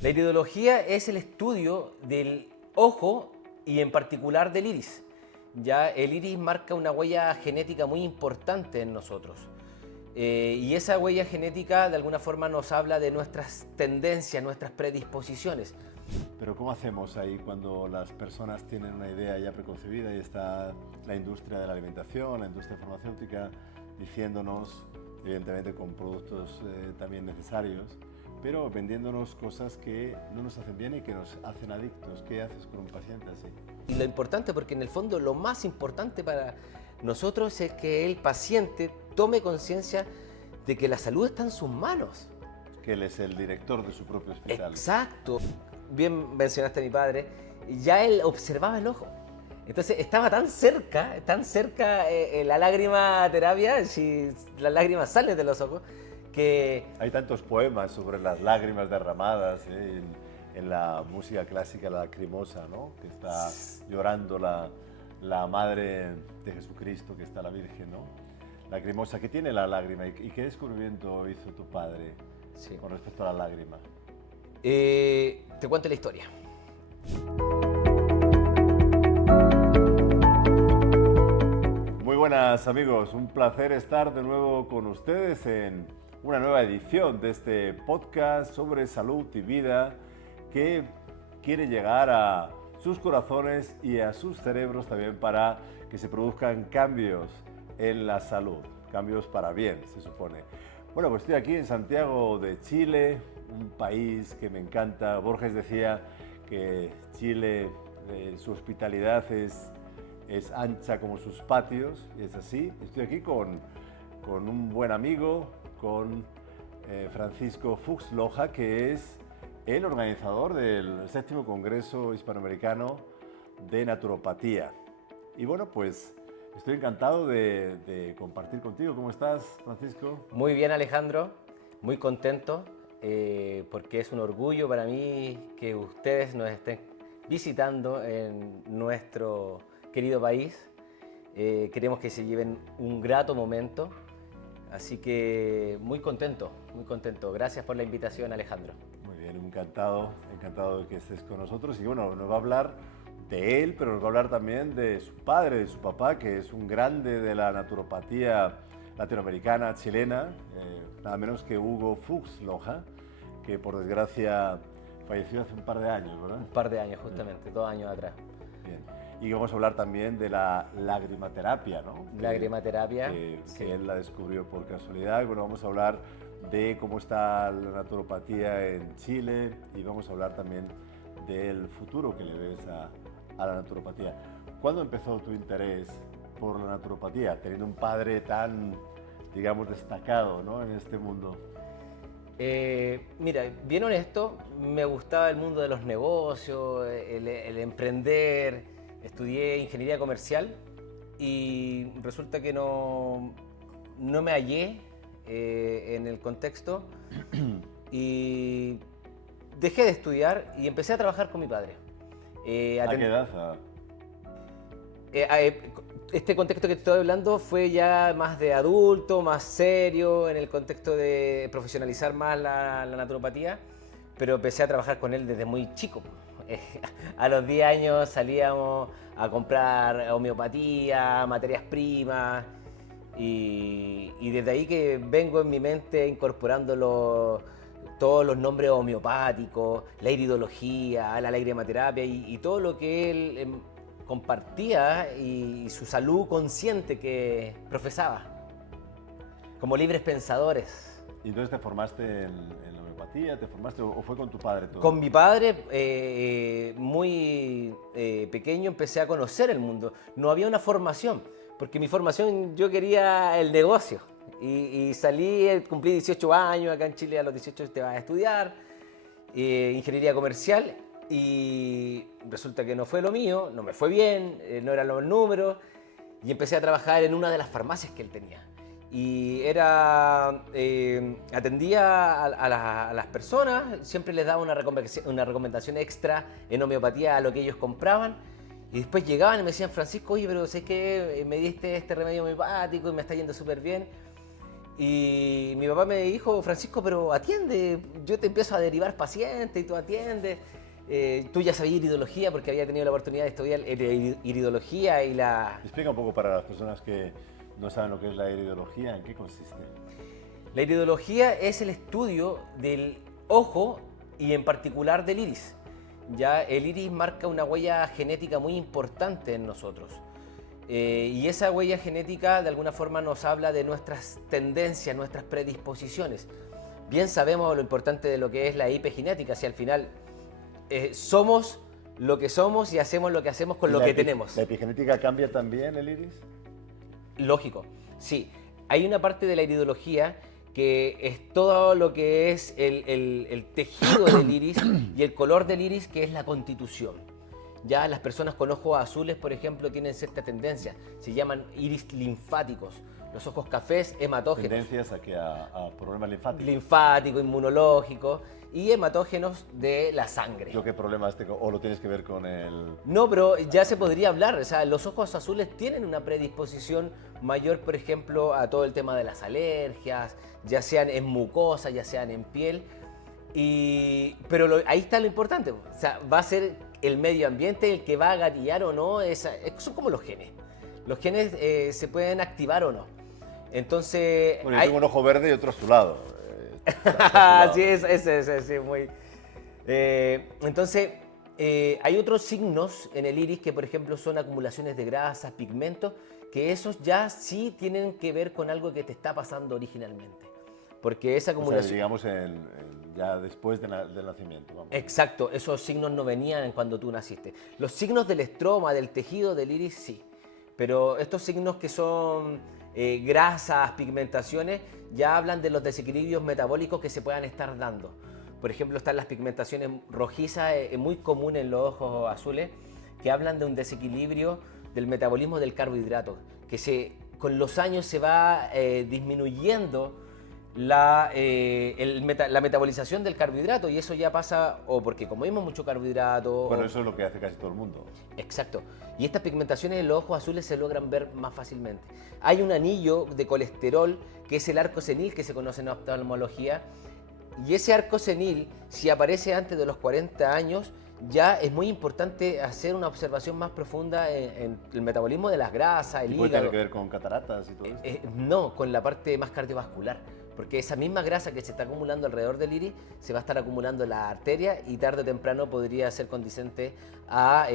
La iridología es el estudio del ojo y en particular del iris. Ya el iris marca una huella genética muy importante en nosotros. Y esa huella genética de alguna forma nos habla de nuestras tendencias, nuestras predisposiciones. Pero ¿cómo hacemos ahí cuando las personas tienen una idea ya preconcebida y está la industria de la alimentación, la industria farmacéutica diciéndonos, evidentemente con productos también necesarios, pero vendiéndonos cosas que no nos hacen bien y que nos hacen adictos? ¿Qué haces con un paciente así? Y lo importante, porque en el fondo lo más importante para nosotros es que el paciente tome conciencia de que la salud está en sus manos. Que él es el director de su propio hospital. Exacto. Bien mencionaste a mi padre, ya él observaba el ojo. Entonces estaba tan cerca la lágrima terapia, si las lágrimas salen de los ojos, que... Hay tantos poemas sobre las lágrimas derramadas en la música clásica, la lacrimosa, ¿no? Que está llorando la madre de Jesucristo, que está la Virgen, ¿no? Lacrimosa, ¿qué tiene la lágrima y qué descubrimiento hizo tu padre con respecto a la lágrima? Te cuento la historia. Muy buenas amigos, un placer estar de nuevo con ustedes en una nueva edición de este podcast sobre salud y vida que quiere llegar a sus corazones y a sus cerebros también para que se produzcan cambios en la salud, cambios para bien, se supone. Bueno, pues estoy aquí en Santiago de Chile, un país que me encanta. Borges decía que Chile, su hospitalidad es ancha como sus patios, y es así. Estoy aquí con un buen amigo, con Francisco Fuchs Loja, que es el organizador del 7º Congreso Hispanoamericano de Naturopatía. Y bueno, pues estoy encantado de compartir contigo. ¿Cómo estás, Francisco? Muy bien, Alejandro, muy contento, porque es un orgullo para mí que ustedes nos estén visitando en nuestro querido país. Queremos que se lleven un grato momento, así que muy contento, muy contento. Gracias por la invitación, Alejandro. Muy bien, encantado de que estés con nosotros. Y bueno, nos va a hablar de él, pero nos va a hablar también de su padre, de su papá, que es un grande de la naturopatía latinoamericana, chilena, nada menos que Hugo Fuchs Loja, que por desgracia falleció hace un par de años, ¿verdad? Un par de años, justamente, 2 años atrás. Bien. Y vamos a hablar también de la lagrimaterapia, ¿no? Lagrimaterapia. Que él la descubrió por casualidad. Y bueno, vamos a hablar de cómo está la naturopatía en Chile y vamos a hablar también del futuro que le ves a la naturopatía. ¿Cuándo empezó tu interés por la naturopatía, teniendo un padre tan, digamos, destacado, ¿no?, en este mundo? Mira, bien honesto, me gustaba el mundo de los negocios, el emprender. Estudié ingeniería comercial y resulta que no me hallé en el contexto y dejé de estudiar y empecé a trabajar con mi padre. ¿A qué edad? Este contexto que te estoy hablando fue ya más de adulto, más serio, en el contexto de profesionalizar más la naturopatía, pero empecé a trabajar con él desde muy chico. A los 10 años salíamos a comprar homeopatía, materias primas, y desde ahí que vengo en mi mente incorporando todos los nombres homeopáticos, la iridología, la lagrimaterapia y todo lo que él compartía y su salud consciente que profesaba, como libres pensadores. ¿Y entonces te formaste en la homeopatía? ¿Te formaste o fue con tu padre todo? Con mi padre, muy pequeño, empecé a conocer el mundo. No había una formación, porque mi formación yo quería el negocio. Y salí, cumplí 18 años, acá en Chile a los 18 te vas a estudiar ingeniería comercial. Y resulta que no fue lo mío, no me fue bien, no eran los números, y empecé a trabajar en una de las farmacias que él tenía. Y atendía a las personas, siempre les daba una recomendación extra en homeopatía a lo que ellos compraban. Y después llegaban y me decían: Francisco, oye, pero sé que me diste este remedio homeopático y me está yendo súper bien. Y mi papá me dijo, Francisco, pero atiende, yo te empiezo a derivar pacientes y tú atiendes. Tú ya sabías iridología porque había tenido la oportunidad de estudiar iridología y la... Explica un poco para las personas que no saben lo que es la iridología, ¿en qué consiste? La iridología es el estudio del ojo y en particular del iris. Ya el iris marca una huella genética muy importante en nosotros. Y esa huella genética de alguna forma nos habla de nuestras tendencias, nuestras predisposiciones. Bien sabemos lo importante de lo que es la epigenética, si al final somos lo que somos y hacemos lo que hacemos con lo que tenemos. ¿La epigenética cambia también el iris? Lógico, sí. Hay una parte de la iridología que es todo lo que es el tejido del iris y el color del iris, que es la constitución. Ya las personas con ojos azules, por ejemplo, tienen cierta tendencia. Se llaman iris linfáticos. Los ojos cafés, hematógenos. ¿Tendencias a problemas linfáticos? Linfático, inmunológico y hematógenos de la sangre. ¿Yo qué problemas tengo? ¿O lo tienes que ver con el...? No, pero ya se podría hablar. O sea, los ojos azules tienen una predisposición mayor, por ejemplo, a todo el tema de las alergias, ya sean en mucosa, ya sean en piel. Pero ahí está lo importante. O sea, va a ser el medio ambiente el que va a gatillar o no. Son como los genes. Los genes se pueden activar o no. Entonces... Bueno, yo tengo un ojo verde y otro azulado. Sí, muy... Entonces, hay otros signos en el iris que, por ejemplo, son acumulaciones de grasas, pigmentos, que esos ya sí tienen que ver con algo que te está pasando originalmente. Porque esa acumulación... O sea, digamos, ya después del nacimiento. Vamos. Exacto, esos signos no venían cuando tú naciste. Los signos del estroma, del tejido del iris, sí. Pero estos signos que son grasas, pigmentaciones, ya hablan de los desequilibrios metabólicos que se puedan estar dando. Por ejemplo, están las pigmentaciones rojizas, muy común en los ojos azules, que hablan de un desequilibrio del metabolismo del carbohidrato, que con los años se va disminuyendo la metabolización del carbohidrato, y eso ya pasa o porque comemos mucho carbohidrato. Bueno, eso es lo que hace casi todo el mundo. Exacto. Y estas pigmentaciones en los ojos azules se logran ver más fácilmente. Hay un anillo de colesterol que es el arco senil, que se conoce en oftalmología, y ese arco senil, si aparece antes de los 40 años, ya es muy importante hacer una observación más profunda en el metabolismo de las grasas, el hígado. ¿Puede tener que ver con cataratas y todo eso? No, con la parte más cardiovascular. Porque esa misma grasa que se está acumulando alrededor del iris se va a estar acumulando en la arteria y tarde o temprano podría ser conducente a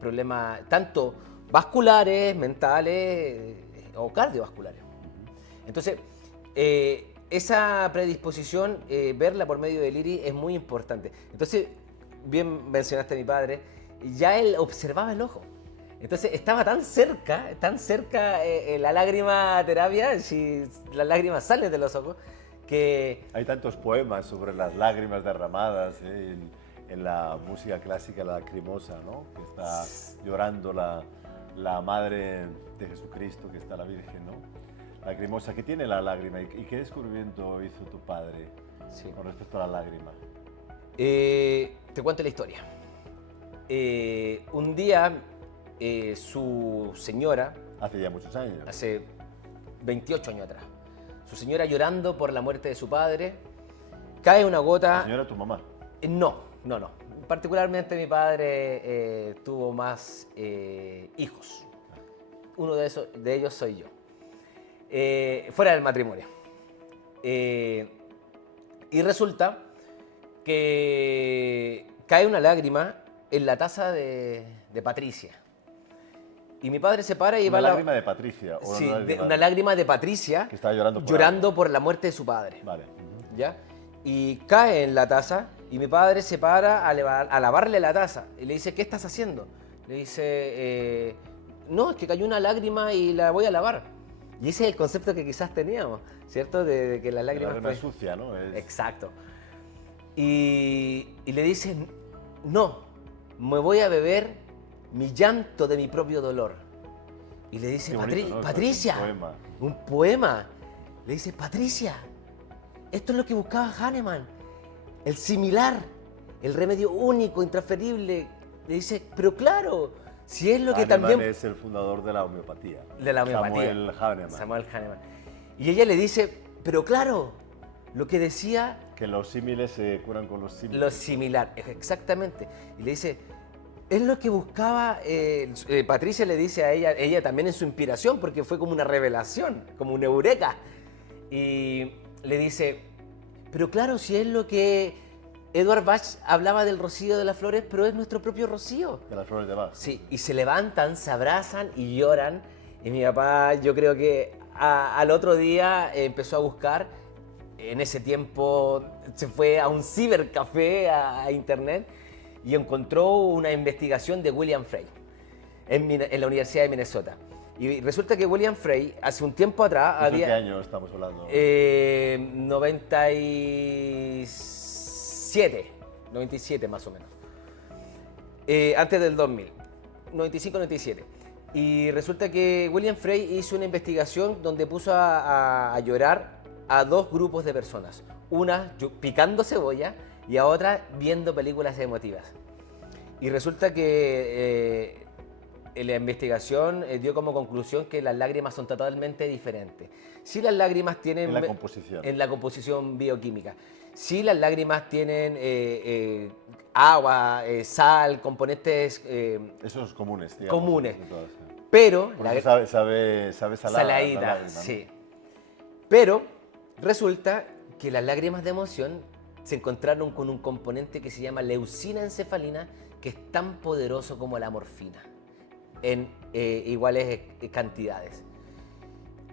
problemas tanto vasculares, mentales o cardiovasculares. Entonces, esa predisposición, verla por medio del iris es muy importante. Entonces, bien mencionaste a mi padre, ya él observaba el ojo. Entonces estaba tan cerca la lágrima terapia, si las lágrimas salen de los ojos, que... Hay tantos poemas sobre las lágrimas derramadas en la música clásica, la lacrimosa, ¿no? Que está llorando la madre de Jesucristo, que está la Virgen, ¿no? Lacrimosa, ¿qué tiene la lágrima? ¿Y qué descubrimiento hizo tu padre con respecto a la lágrima? Te cuento la historia. Un día... su señora... Hace ya muchos años. Hace 28 años atrás. Su señora llorando por la muerte de su padre. Cae una gota... ¿La señora tu mamá? No. Particularmente mi padre tuvo más hijos. Uno de ellos soy yo. Fuera del matrimonio. Y resulta que cae una lágrima en la taza de Patricia. Y mi padre se para y va a ¿Una lágrima de Patricia? ¿O sí, una lágrima de Patricia que estaba llorando por la muerte de su padre. Vale. ¿Ya? Y cae en la taza y mi padre se para a lavarle la taza. Y le dice, ¿qué estás haciendo? Le dice, no, es que cayó una lágrima y la voy a lavar. Y ese es el concepto que quizás teníamos, ¿cierto? De que las lágrimas... La lágrima es sucia, ¿no? Exacto. Y le dice, no, me voy a beber mi llanto de mi propio dolor. Y le dice, bonito, ¿no? Patricia, un poema. Le dice, Patricia, esto es lo que buscaba Hahnemann, el similar, el remedio único, intransferible. Le dice, pero claro, si es lo que también... es el fundador de la homeopatía. De la homeopatía. Samuel Hahnemann. Y ella le dice, Pero claro, lo que decía... Que los símiles se curan con los símiles. Lo similar, exactamente. Y le dice, es lo que buscaba, Patricia le dice a ella también en su inspiración, porque fue como una revelación, como una eureka. Y le dice, pero claro, si es lo que Edward Bach hablaba del rocío de las flores, pero es nuestro propio rocío. De las flores de Bach. Sí, y se levantan, se abrazan y lloran. Y mi papá, yo creo que al otro día empezó a buscar. En ese tiempo se fue a un cibercafé, a internet, y encontró una investigación de William Frey en la Universidad de Minnesota. Y resulta que William Frey, hace un tiempo atrás, ¿De había... qué año estamos hablando? 97 más o menos. Antes del 2000, 95-97. Y resulta que William Frey hizo una investigación donde puso a llorar a dos grupos de personas. Una picando cebolla y a otra viendo películas emotivas. Y resulta que la investigación dio como conclusión que las lágrimas son totalmente diferentes. Si las lágrimas tienen... En la composición. En la composición bioquímica. Si las lágrimas tienen agua, sal, componentes... Esos comunes, digamos. Comunes. Todas, sí. Pero... Sabe salada. Saladita, la lágrima, sí. Pero resulta que las lágrimas de emoción se encontraron con un componente que se llama leucina encefalina, que es tan poderoso como la morfina, en iguales cantidades.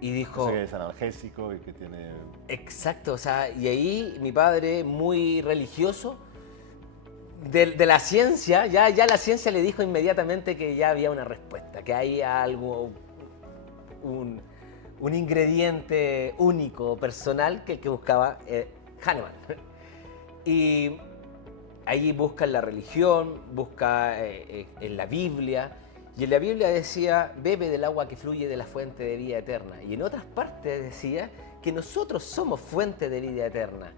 Y dijo... O sea, que es analgésico y que tiene... Exacto, o sea, y ahí mi padre, muy religioso, de la ciencia, ya la ciencia le dijo inmediatamente que ya había una respuesta, que hay algo, un ingrediente único, personal, que buscaba Hahnemann. Y ahí busca en la religión, busca en la Biblia, y en la Biblia decía, bebe del agua que fluye de la fuente de vida eterna. Y en otras partes decía que nosotros somos fuente de vida eterna.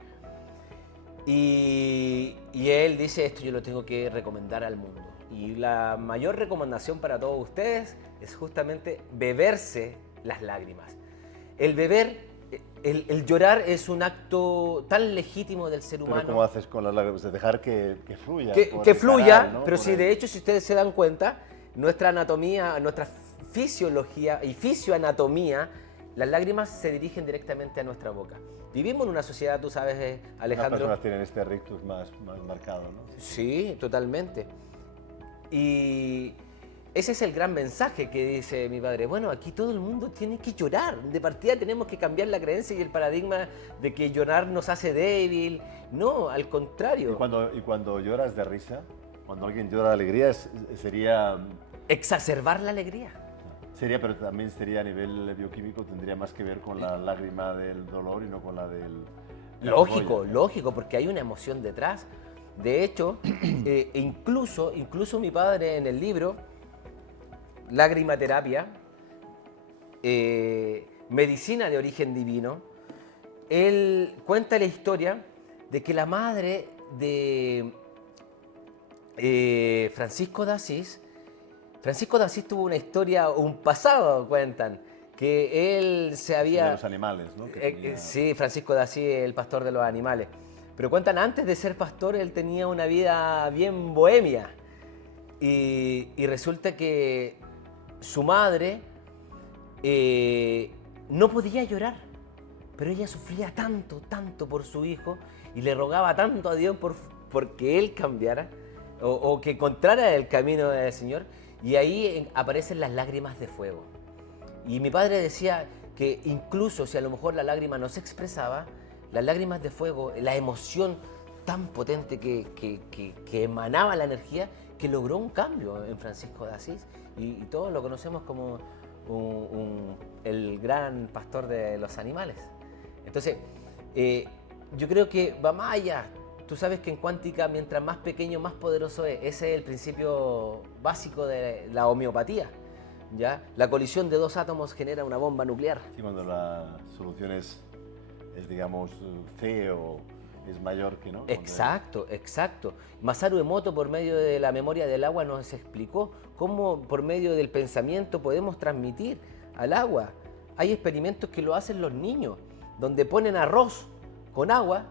Y él dice, esto yo lo tengo que recomendar al mundo. Y la mayor recomendación para todos ustedes es justamente beberse las lágrimas. El beber, el llorar es un acto tan legítimo del ser humano. Pero ¿cómo haces con las lágrimas? Dejar que fluya. Que fluya, canal, ¿no? pero Por si el... de hecho, si ustedes se dan cuenta, nuestra anatomía, nuestra fisiología y fisioanatomía, las lágrimas se dirigen directamente a nuestra boca. Vivimos en una sociedad, tú sabes, Alejandro... Las personas tienen este rictus más marcado, ¿no? Sí, totalmente. Y ese es el gran mensaje que dice mi padre. Bueno, aquí todo el mundo tiene que llorar. De partida tenemos que cambiar la creencia y el paradigma de que llorar nos hace débil. No, al contrario. Y cuando lloras de risa, cuando alguien llora de alegría, sería... Exacerbar la alegría. Sería, pero también sería a nivel bioquímico, tendría más que ver con la lágrima del dolor y no con la del... Lógico, porque hay una emoción detrás. De hecho, incluso mi padre en el libro, Lágrima Terapia, Medicina de Origen Divino, él cuenta la historia de que la madre de Francisco de Asís tuvo una historia, un pasado, cuentan, que él se había... De los animales, ¿no? Sí, Francisco de Asís, el pastor de los animales. Pero cuentan, antes de ser pastor, él tenía una vida bien bohemia. Y resulta que su madre no podía llorar, pero ella sufría tanto por su hijo y le rogaba tanto a Dios porque él cambiara o que encontrara el camino del Señor. Y ahí aparecen las lágrimas de fuego. Y mi padre decía que incluso si a lo mejor la lágrima no se expresaba, las lágrimas de fuego, la emoción tan potente que emanaba la energía, que logró un cambio en Francisco de Asís. Y todos lo conocemos como el gran pastor de los animales. Entonces, yo creo que va más allá. Tú sabes que en cuántica, mientras más pequeño, más poderoso es. Ese es el principio básico de la homeopatía, ¿ya? La colisión de dos átomos genera una bomba nuclear. Sí, cuando la solución es digamos, C o es mayor que no. Exacto. Masaru Emoto, por medio de la memoria del agua, nos explicó cómo por medio del pensamiento podemos transmitir al agua. Hay experimentos que lo hacen los niños. donde ponen arroz con agua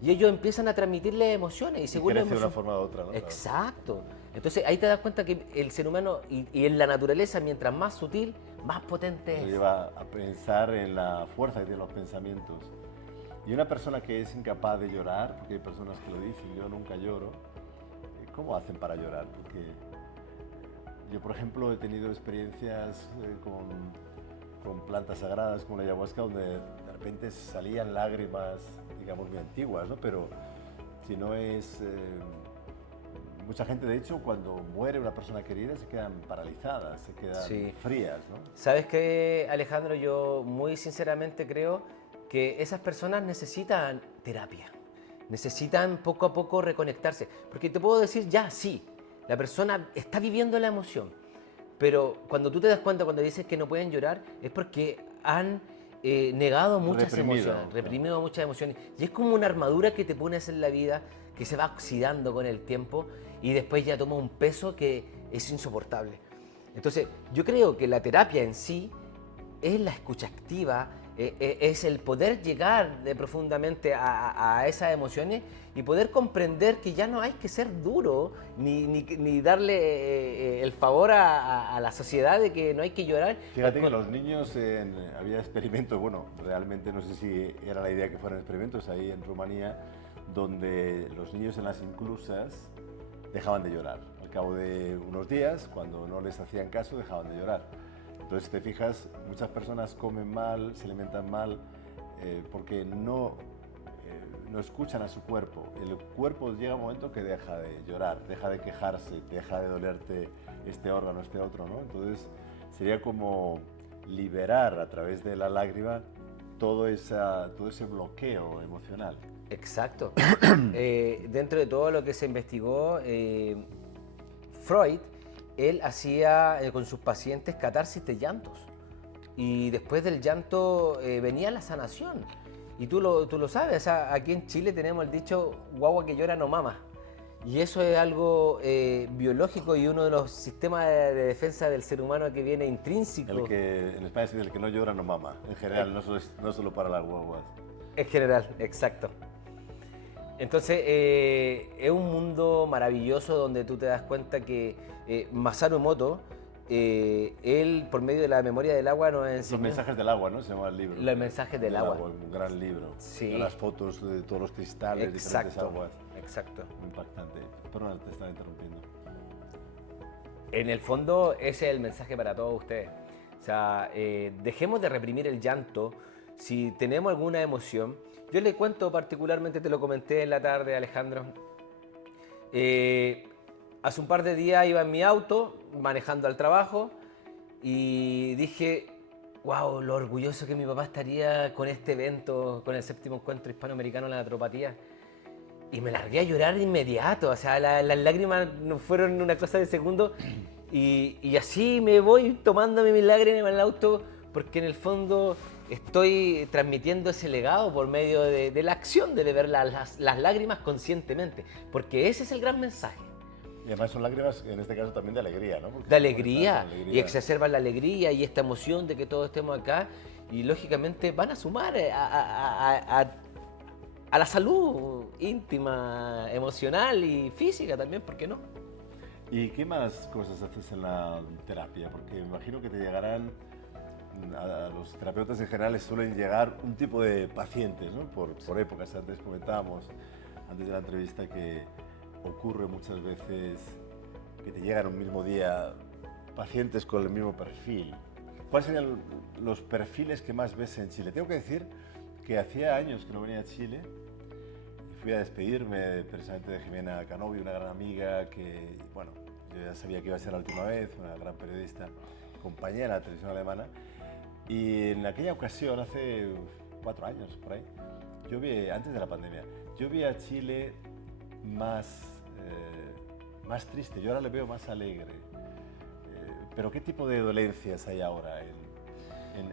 y ellos empiezan a transmitirle emociones y según crece de una forma u otra, ¿no? Exacto. Entonces ahí te das cuenta que el ser humano y en la naturaleza, mientras más sutil, más potente Eso es. lleva a pensar en la fuerza que tienen los pensamientos. Y una persona que es incapaz de llorar, porque hay personas que lo dicen, yo nunca lloro, ¿cómo hacen para llorar? Porque yo, por ejemplo, he tenido experiencias con plantas sagradas como la ayahuasca, donde de repente salían lágrimas, digamos, muy antiguas, ¿no? Pero si no es... mucha gente, de hecho, cuando muere una persona querida, se quedan paralizadas, se quedan frías, ¿no? ¿Sabes qué, Alejandro? Yo muy sinceramente creo que esas personas necesitan terapia, necesitan poco a poco reconectarse. Porque te puedo decir, ya, sí, la persona está viviendo la emoción, pero cuando tú te das cuenta, cuando dices que no pueden llorar, es porque han negado muchas emociones, reprimido muchas emociones. Y es como una armadura que te pones en la vida, que se va oxidando con el tiempo y después ya toma un peso que es insoportable. Entonces, yo creo que la terapia en sí es la escucha activa, es el poder llegar profundamente a esas emociones y poder comprender que ya no hay que ser duro ni darle el favor a la sociedad de que no hay que llorar. Fíjate que los niños, había experimentos, bueno, realmente no sé si era la idea que fueran experimentos ahí en Rumanía, donde los niños en las inclusas dejaban de llorar. Al cabo de unos días, cuando no les hacían caso, dejaban de llorar. Entonces, si te fijas, muchas personas comen mal, se alimentan mal, porque no escuchan a su cuerpo. El cuerpo llega un momento que deja de llorar, deja de quejarse, deja de dolerte este órgano, este otro, ¿no? Entonces, sería como liberar a través de la lágrima todo ese bloqueo emocional. Exacto. Dentro de todo lo que se investigó, Freud, él hacía con sus pacientes catarsis de llantos. Y después del llanto venía la sanación. Y tú lo sabes, o sea, aquí en Chile tenemos el dicho, guagua que llora no mama. Y eso es algo biológico y uno de los sistemas de defensa del ser humano que viene intrínseco. En España se dice el que no llora no mama, en general, no solo para las guaguas. En general, exacto. Entonces, es un mundo maravilloso donde tú te das cuenta que Masaru Emoto, él, por medio de la memoria del agua, nos enseñó... Los mensajes del agua, ¿no? Se llama el libro. Los mensajes del agua. Un gran libro. Sí. Con las fotos de todos los cristales, diferentes aguas. Exacto. Muy impactante. Perdona, te estaba interrumpiendo. En el fondo, ese es el mensaje para todos ustedes. O sea, dejemos de reprimir el llanto. Si tenemos alguna emoción, yo le cuento particularmente, te lo comenté en la tarde, Alejandro. Hace un par de días iba en mi auto, manejando al trabajo, y dije, wow, lo orgulloso que mi papá estaría con este evento, con el 7º Encuentro Hispanoamericano de la Naturopatía. Y me largué a llorar de inmediato, o sea, las lágrimas no fueron una cosa de segundo. Y así me voy tomándome mis lágrimas en el auto, porque en el fondo estoy transmitiendo ese legado por medio de la acción de beber las lágrimas conscientemente, porque ese es el gran mensaje. Y además son lágrimas, en este caso también de alegría, ¿no? Porque De alegría, y exacerban la alegría y esta emoción de que todos estemos acá, y lógicamente van a sumar a la salud íntima, emocional y física también, ¿por qué no? ¿Y qué más cosas haces en la terapia? Porque me imagino que te llegarán, a los terapeutas en general les suelen llegar un tipo de pacientes, ¿no? Por épocas. Antes comentábamos, antes de la entrevista, que ocurre muchas veces que te llegan un mismo día pacientes con el mismo perfil. ¿Cuáles serían los perfiles que más ves en Chile? Tengo que decir que hacía años que no venía a Chile. Fui a despedirme precisamente de Jimena Canovi, una gran amiga que, bueno, yo ya sabía que iba a ser la última vez, una gran periodista, compañera de la televisión alemana. Y en aquella ocasión, hace 4 años por ahí, antes de la pandemia, yo vi a Chile más triste, yo ahora le veo más alegre. Pero ¿qué tipo de dolencias hay ahora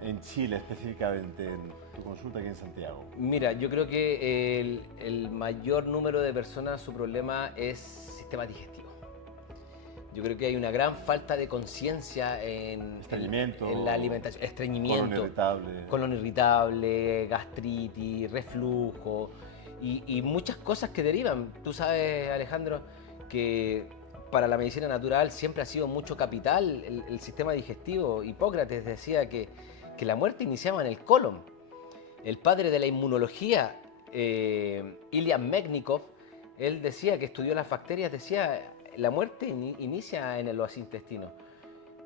en Chile específicamente, en tu consulta aquí en Santiago? Mira, yo creo que el mayor número de personas, su problema es sistema digestivo. Yo creo que hay una gran falta de conciencia Estreñimiento, en la alimentación. Estreñimiento, colon irritable, gastritis, reflujo y muchas cosas que derivan. Tú sabes, Alejandro, que para la medicina natural siempre ha sido mucho capital el sistema digestivo. Hipócrates decía que la muerte iniciaba en el colon. El padre de la inmunología, Ilya Mechnikov, él decía que estudió las bacterias, decía la muerte inicia en los intestinos.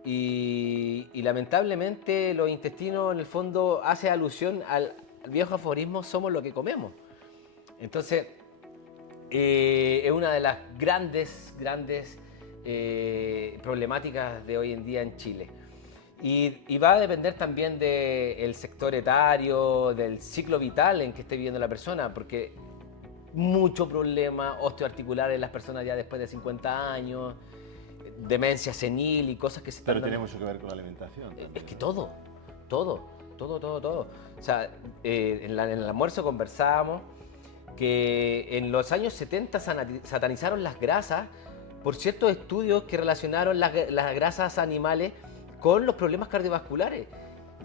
Y lamentablemente los intestinos en el fondo hace alusión al viejo aforismo, somos lo que comemos. Entonces, es una de las grandes problemáticas de hoy en día en Chile. Y va a depender también del sector etario, del ciclo vital en que esté viviendo la persona, porque mucho problema osteoarticular en las personas ya después de 50 años, demencia senil y cosas que se están Pero tiene dando. mucho que ver con la alimentación también. Es que todo. O sea, en el almuerzo conversábamos que en los años 70 satanizaron las grasas por ciertos estudios que relacionaron las grasas animales con los problemas cardiovasculares.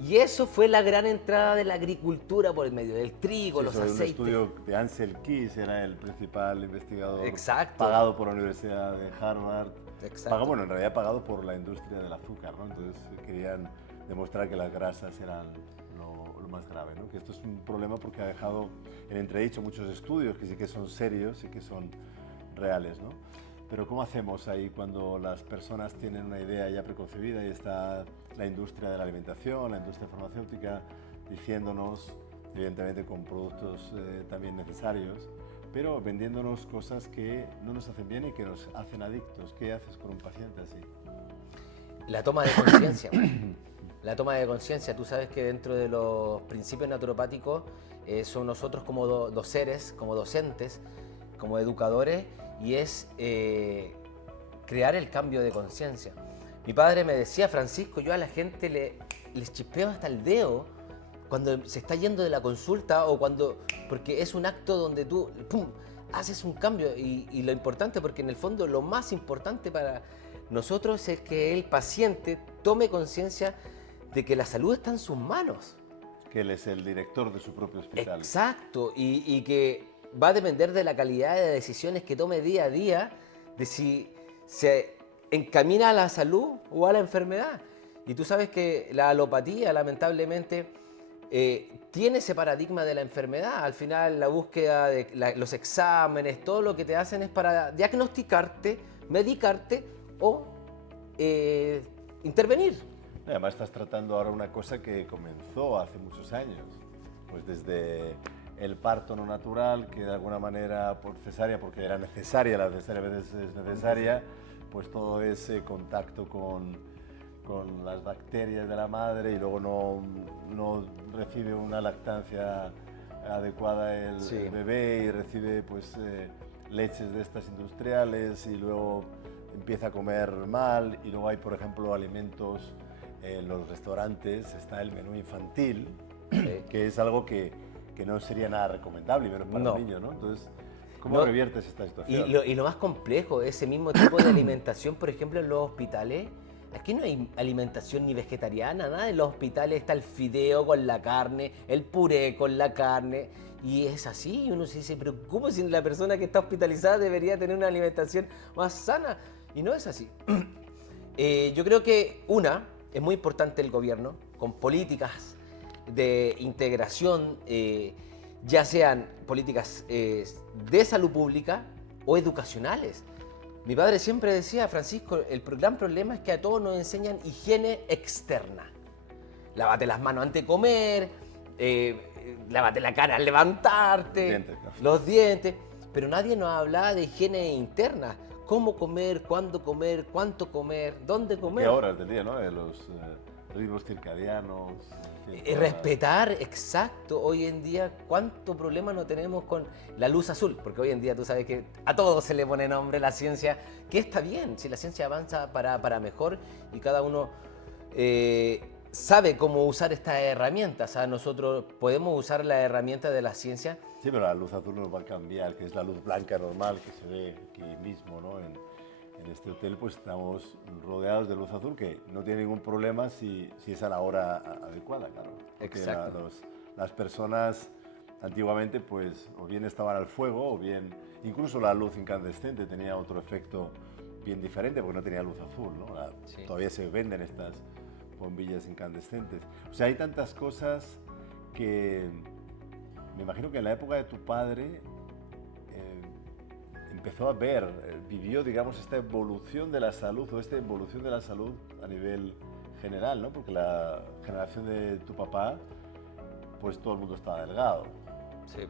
Y eso fue la gran entrada de la agricultura por el medio del trigo, Sí, los sobre aceites. un estudio de Ansel Keys, era el principal investigador. Exacto. Pagado por la Universidad de Harvard. Exacto. Bueno, en realidad pagado por la industria del azúcar, ¿no? Entonces querían demostrar que las grasas eran lo más grave, ¿no? Que esto es un problema porque ha dejado en entredicho muchos estudios que sí que son serios y que son reales, ¿no? Pero ¿cómo hacemos ahí cuando las personas tienen una idea ya preconcebida y está la industria de la alimentación, la industria farmacéutica diciéndonos, evidentemente con productos también necesarios, pero vendiéndonos cosas que no nos hacen bien y que nos hacen adictos? ¿Qué haces con un paciente así? La toma de conciencia. La toma de conciencia. Tú sabes que dentro de los principios naturopáticos son nosotros como doceres, como docentes, como educadores, y es crear el cambio de conciencia. Mi padre me decía, Francisco, yo a la gente les chispeo hasta el dedo cuando se está yendo de la consulta o porque es un acto donde tú ¡pum!, haces un cambio y lo importante, porque en el fondo lo más importante para nosotros es que el paciente tome conciencia de que la salud está en sus manos. Que él es el director de su propio hospital. Exacto, y que va a depender de la calidad de decisiones que tome día a día, de si se encamina a la salud o a la enfermedad. Y tú sabes que la alopatía, lamentablemente, tiene ese paradigma de la enfermedad. Al final, la búsqueda de los exámenes, todo lo que te hacen es para diagnosticarte, medicarte o intervenir. Además, estás tratando ahora una cosa que comenzó hace muchos años, pues desde el parto no natural, que de alguna manera por cesárea, porque era necesaria, la cesárea a veces es necesaria, pues todo ese contacto con las bacterias de la madre y luego no recibe una lactancia adecuada el bebé y recibe pues leches de estas industriales y luego empieza a comer mal y luego hay, por ejemplo, alimentos en los restaurantes, está el menú infantil, que es algo que no sería nada recomendable, pero para un niño, ¿no? Entonces, ¿cómo reviertes esta situación? Y lo más complejo, ese mismo tipo de alimentación, por ejemplo, en los hospitales, aquí no hay alimentación ni vegetariana, nada. En los hospitales está el fideo con la carne, el puré con la carne, y es así. Y uno se dice, pero ¿cómo si la persona que está hospitalizada debería tener una alimentación más sana? Y no es así. Yo creo que es muy importante el gobierno, con políticas de integración, ya sean políticas de salud pública o educacionales. Mi padre siempre decía, Francisco, el gran problema es que a todos nos enseñan higiene externa. Lávate las manos antes de comer, lávate la cara al levantarte, los dientes, pero nadie nos hablaba de higiene interna. Cómo comer, cuándo comer, cuánto comer, dónde comer. ¿Qué horas del día, no? De los ritmos circadianos. Respetar, exacto. Hoy en día, ¿cuánto problema no tenemos con la luz azul? Porque hoy en día tú sabes que a todo se le pone nombre la ciencia, que está bien, si la ciencia avanza para mejor y cada uno sabe cómo usar estas herramientas. O sea, nosotros podemos usar la herramienta de la ciencia. Sí, pero la luz azul nos va a cambiar, que es la luz blanca normal que se ve aquí mismo, ¿no? en este hotel pues estamos rodeados de luz azul que no tiene ningún problema si es a la hora adecuada, claro. Porque Exacto. las personas antiguamente pues o bien estaban al fuego o bien incluso la luz incandescente tenía otro efecto bien diferente porque no tenía luz azul, ¿no? Sí. Todavía se venden estas bombillas incandescentes. O sea, hay tantas cosas que me imagino que en la época de tu padre empezó a ver, vivió, digamos, esta evolución de la salud o esta evolución de la salud a nivel general, ¿no? Porque la generación de tu papá, pues todo el mundo estaba delgado. Sí.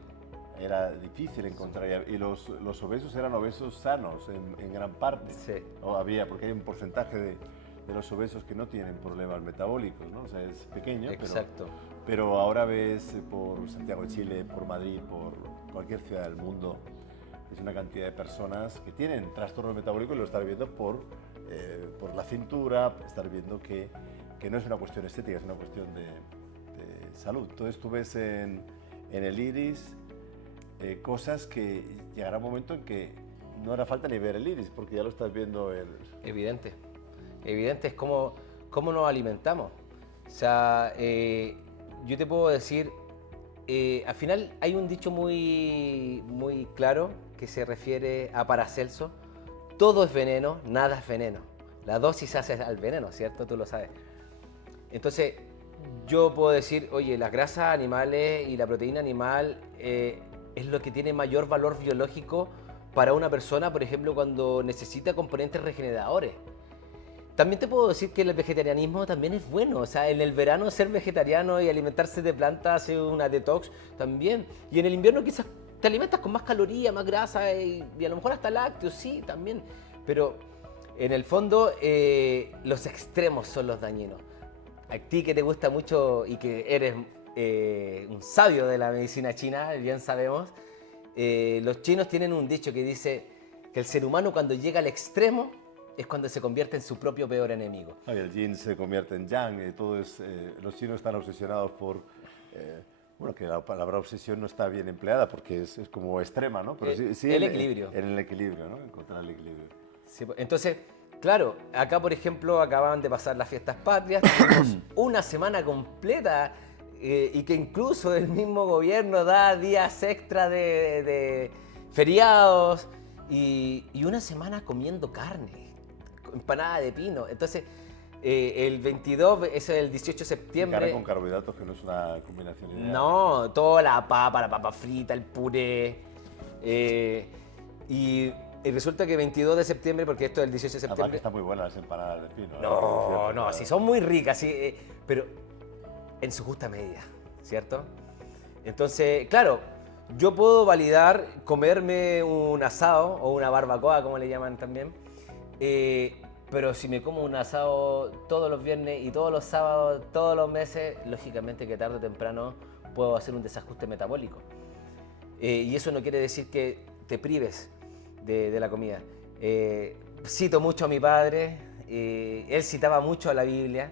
Era difícil encontrar, y los obesos eran obesos sanos en gran parte. Sí. O había, porque hay un porcentaje de los obesos que no tienen problemas metabólicos, ¿no? O sea, es pequeño, Exacto. pero ahora ves por Santiago de Chile, por Madrid, por cualquier ciudad del mundo, es una cantidad de personas que tienen trastorno metabólico y lo estás viendo por la cintura, estar viendo que no es una cuestión estética, es una cuestión de salud. Entonces tú ves en el iris cosas que llegará un momento en que no hará falta ni ver el iris, porque ya lo estás viendo en... Evidente. Evidente es cómo nos alimentamos. O sea, yo te puedo decir, al final hay un dicho muy claro que se refiere a Paracelso: todo es veneno, nada es veneno. La dosis hace al veneno, ¿cierto? Tú lo sabes. Entonces, yo puedo decir, oye, las grasas animales y la proteína animal es lo que tiene mayor valor biológico para una persona, por ejemplo, cuando necesita componentes regeneradores. También te puedo decir que el vegetarianismo también es bueno. O sea, en el verano ser vegetariano y alimentarse de plantas hace una detox también. Y en el invierno quizás te alimentas con más calorías, más grasa y a lo mejor hasta lácteos, sí, también. Pero en el fondo los extremos son los dañinos. A ti que te gusta mucho y que eres un sabio de la medicina china, bien sabemos, los chinos tienen un dicho que dice que el ser humano cuando llega al extremo es cuando se convierte en su propio peor enemigo. Y el yin se convierte en yang, los chinos están obsesionados por, bueno, que la palabra obsesión no está bien empleada porque es como extrema, ¿no? Pero sí el equilibrio. En el equilibrio, ¿no? Encontrar el equilibrio. Sí, entonces, claro, acá por ejemplo acababan de pasar las fiestas patrias, tuvimos una semana completa y que incluso el mismo gobierno da días extra de feriados y una semana comiendo carne, empanada de pino. Entonces, el 22, es el 18 de septiembre. Carne con carbohidratos, que no es una combinación ideal. No, toda la papa frita, el puré. Y resulta que 22 de septiembre, porque esto es el 18 de septiembre. Aparte están muy buenas las empanadas de pino. No, sí, son muy ricas, sí, pero en su justa medida, ¿cierto? Entonces, claro, yo puedo validar comerme un asado o una barbacoa, como le llaman también, pero si me como un asado todos los viernes y todos los sábados, todos los meses, lógicamente que tarde o temprano puedo hacer un desajuste metabólico. Y eso no quiere decir que te prives de la comida. Cito mucho a mi padre, él citaba mucho a la Biblia,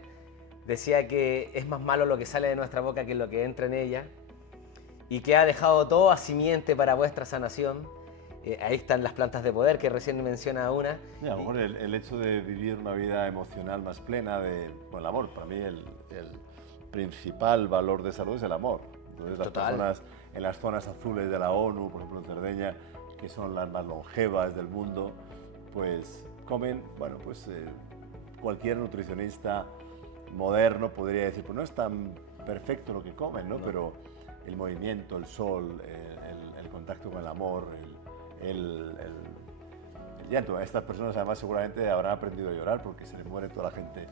decía que es más malo lo que sale de nuestra boca que lo que entra en ella, y que ha dejado todo a simiente para vuestra sanación. Ahí están las plantas de poder que recién menciona una. Sí, a lo mejor el hecho de vivir una vida emocional más plena, con el amor, para mí el principal valor de salud es el amor. Entonces las personas en las zonas azules de la ONU, por ejemplo en Cerdeña, que son las más longevas del mundo, pues comen, bueno, pues cualquier nutricionista moderno podría decir, pues no es tan perfecto lo que comen, ¿no? Pero el movimiento, el sol, el contacto con el amor, el llanto. Estas personas además seguramente habrán aprendido a llorar porque se les muere toda la gente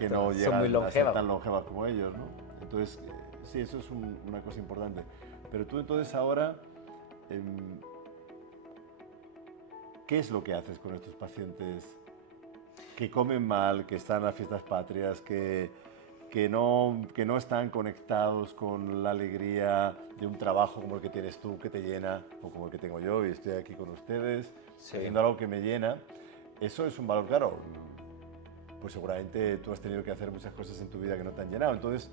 que no llegan a ser tan longevas como ellos, ¿no? Entonces, sí, eso es una cosa importante. Pero tú entonces ahora, ¿qué es lo que haces con estos pacientes que comen mal, que están en las fiestas patrias, que no están conectados con la alegría de un trabajo como el que tienes tú, que te llena, o como el que tengo yo y estoy aquí con ustedes, haciendo algo que me llena? Eso es un valor caro. Pues seguramente tú has tenido que hacer muchas cosas en tu vida que no te han llenado. Entonces,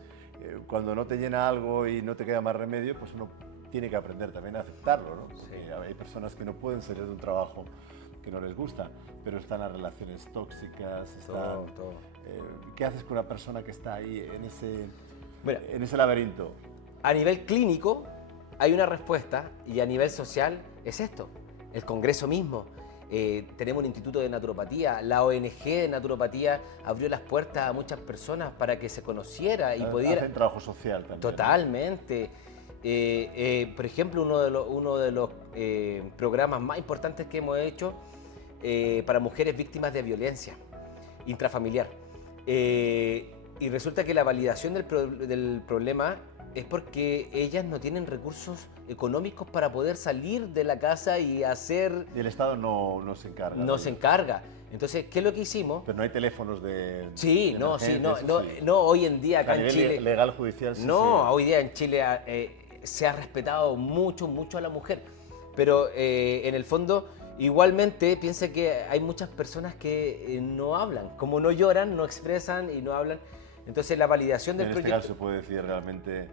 cuando no te llena algo y no te queda más remedio, pues uno tiene que aprender también a aceptarlo, ¿no? Porque hay personas que no pueden salir de un trabajo que no les gusta, pero están las relaciones tóxicas, Todo. ¿Qué haces con una persona que está ahí Mira, en ese laberinto? a nivel clínico hay una respuesta y a nivel social es esto, el Congreso mismo. Tenemos un instituto de naturopatía, la ONG de naturopatía abrió las puertas a muchas personas para que se conociera y pudiera... Hacen trabajo social también. Totalmente. Por ejemplo, uno de los programas más importantes que hemos hecho para mujeres víctimas de violencia intrafamiliar. Y resulta que la validación del problema es porque ellas no tienen recursos económicos para poder salir de la casa y hacer... Y el Estado no se encarga. No se encarga. Entonces, ¿qué es lo que hicimos? Pero no hay teléfonos de... Sí, de no, sí, emergencia, no, hoy en día acá a en nivel Chile... legal, judicial, sí. No, hoy día en Chile se ha respetado mucho a la mujer, pero en el fondo igualmente piensa que hay muchas personas que no hablan, como no lloran, no expresan y no hablan. Entonces la validación del proyecto... En este caso se puede decir realmente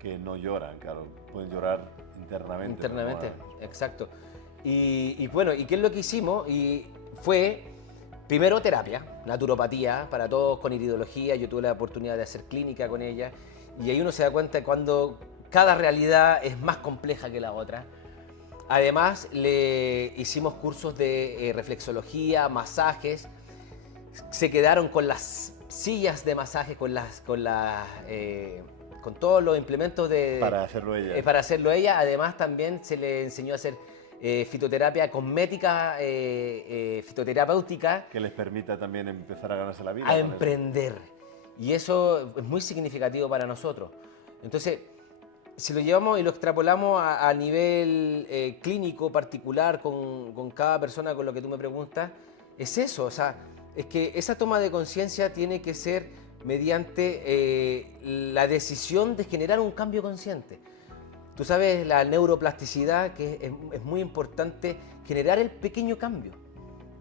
que no lloran, claro, pueden llorar internamente. Internamente, exacto. Y bueno, ¿y qué es lo que hicimos? Y fue primero terapia, naturopatía, para todos con iridología. Yo tuve la oportunidad de hacer clínica con ella y ahí uno se da cuenta de cuando cada realidad es más compleja que la otra. Además, le hicimos cursos de reflexología, masajes. Se quedaron con las sillas de masaje, con todos los implementos para hacerlo ella. Para hacerlo ella. Además, también se le enseñó a hacer fitoterapia cosmética, fitoterapéutica. Que les permita también empezar a ganarse la vida. A emprender. Y eso es muy significativo para nosotros. Entonces, si lo llevamos y lo extrapolamos a nivel clínico particular con cada persona con lo que tú me preguntas, es eso. O sea, es que esa toma de conciencia tiene que ser mediante la decisión de generar un cambio consciente. Tú sabes, la neuroplasticidad, que es muy importante generar el pequeño cambio.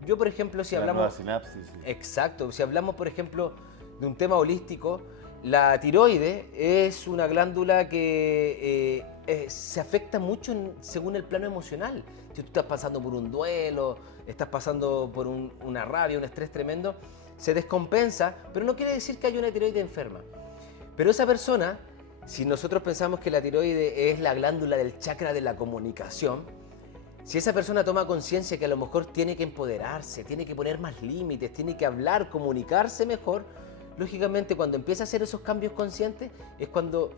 Yo, por ejemplo, si hablamos... La sinapsis. Sí. Exacto. Si hablamos, por ejemplo, de un tema holístico, la tiroides es una glándula que se afecta mucho según el plano emocional. Si tú estás pasando por un duelo, estás pasando por una rabia, un estrés tremendo, se descompensa, pero no quiere decir que haya una tiroides enferma. Pero esa persona, si nosotros pensamos que la tiroides es la glándula del chakra de la comunicación, si esa persona toma conciencia que a lo mejor tiene que empoderarse, tiene que poner más límites, tiene que hablar, comunicarse mejor, lógicamente cuando empieza a hacer esos cambios conscientes es cuando...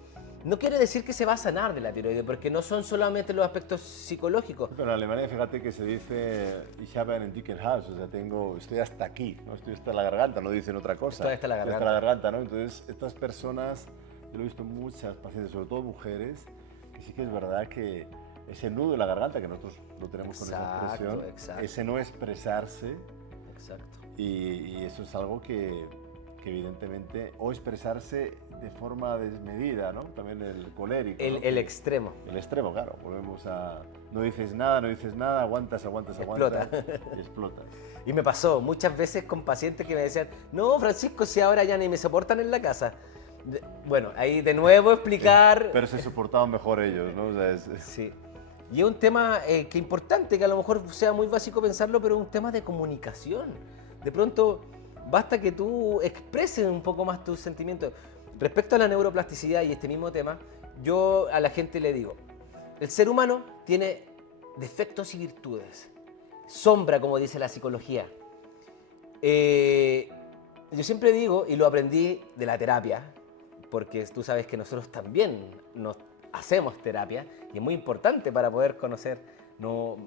No quiere decir que se va a sanar de la tiroides, porque no son solamente los aspectos psicológicos. Pero en Alemania, fíjate que se dice ich habe einen dicken Hals, o sea, estoy hasta aquí, ¿no? Estoy hasta la garganta, no dicen otra cosa. Estoy hasta la garganta. Hasta la garganta, ¿no? Entonces, estas personas, yo lo he visto en muchas pacientes, sobre todo mujeres, que sí que es verdad que ese nudo de la garganta, que nosotros lo tenemos con esa expresión, ese no expresarse, y eso es algo que evidentemente, o expresarse de forma desmedida, ¿no? También el colérico. El extremo. El extremo, claro. Volvemos a... No dices nada, aguantas. Explota. Y explotas. Y me pasó muchas veces con pacientes que me decían, no, Francisco, si ahora ya ni me soportan en la casa. Bueno, ahí de nuevo explicar... Pero se soportaban mejor ellos, ¿no? O sea, Sí. Y es un tema que importante, que a lo mejor sea muy básico pensarlo, pero es un tema de comunicación. De pronto... Basta que tú expreses un poco más tus sentimientos. Respecto a la neuroplasticidad y este mismo tema, yo a la gente le digo, el ser humano tiene defectos y virtudes. Sombra, como dice la psicología. Yo siempre digo, y lo aprendí de la terapia, porque tú sabes que nosotros también nos hacemos terapia, y es muy importante para poder conocer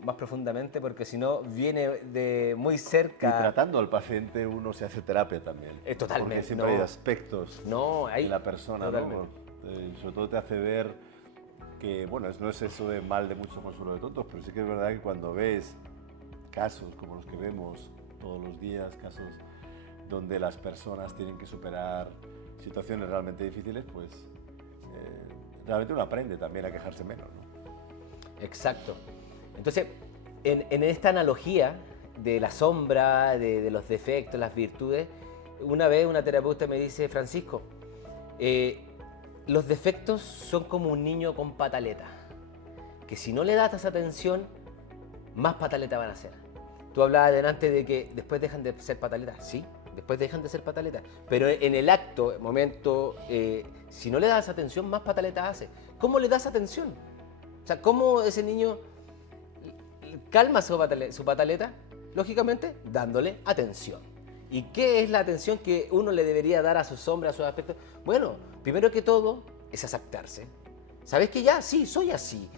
más profundamente, porque si no viene de muy cerca. Y tratando al paciente uno se hace terapia también. Totalmente. Porque siempre hay aspectos de la persona, ¿no? Sobre todo te hace ver que, bueno, no es eso de mal de mucho consuelo de tontos, pero sí que es verdad que cuando ves casos como los que vemos todos los días, casos donde las personas tienen que superar situaciones realmente difíciles, pues realmente uno aprende también a quejarse menos, ¿no? Exacto. Entonces, en esta analogía de la sombra, de los defectos, las virtudes, una vez una terapeuta me dice, Francisco, los defectos son como un niño con pataleta, que si no le das atención, más pataleta van a hacer. Tú hablabas delante de que después dejan de ser pataletas. Sí, después dejan de ser pataletas. Pero en el acto, el momento, si no le das atención, más pataletas hace. ¿Cómo le das atención? O sea, ¿cómo ese niño calma su pataleta? Lógicamente, dándole atención. ¿Y qué es la atención que uno le debería dar a sus sombras, a sus aspectos? Bueno, primero que todo, es aceptarse. ¿Sabes que ya? Sí, soy así.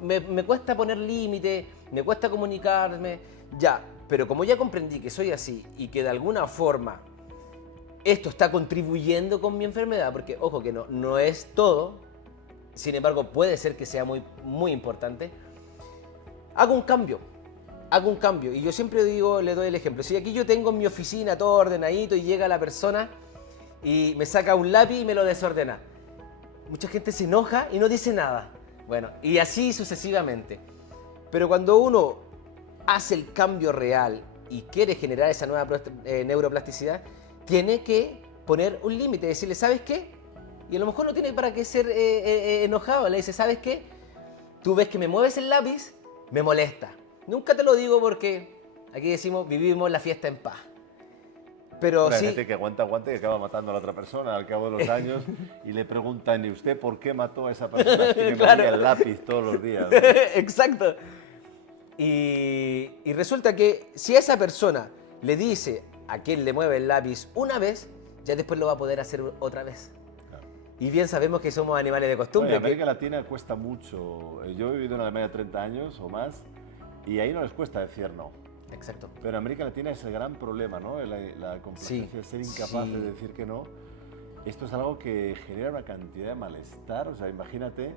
Me cuesta poner límite, me cuesta comunicarme, ya. Pero como ya comprendí que soy así y que de alguna forma esto está contribuyendo con mi enfermedad, porque ojo que no es todo, sin embargo puede ser que sea muy, muy importante, hago un cambio. Y yo siempre digo, le doy el ejemplo. Si aquí yo tengo en mi oficina todo ordenadito y llega la persona y me saca un lápiz y me lo desordena, mucha gente se enoja y no dice nada. Bueno, y así sucesivamente. Pero cuando uno hace el cambio real y quiere generar esa nueva neuroplasticidad, tiene que poner un límite, decirle, ¿sabes qué? Y a lo mejor no tiene para qué ser enojado. Le dice, ¿sabes qué? Tú ves que me mueves el lápiz, me molesta. Nunca te lo digo porque aquí decimos, vivimos la fiesta en paz. Pero hay sí, gente que aguanta y acaba matando a la otra persona al cabo de los años y le preguntan, ¿y usted por qué mató a esa persona? Es que me Claro. ponía el lápiz todos los días, ¿no? Exacto. Y resulta que si esa persona le dice a quien le mueve el lápiz una vez, ya después lo va a poder hacer otra vez. Claro. Y bien sabemos que somos animales de Bueno, costumbre. en América Latina cuesta mucho. Yo he vivido en Alemania 30 años o más y ahí no les cuesta decir no. Exacto. Pero en América Latina es el gran problema, ¿no? La complacencia, Sí, ser incapaz sí. de decir que no. Esto es algo que genera una cantidad de malestar. O sea, imagínate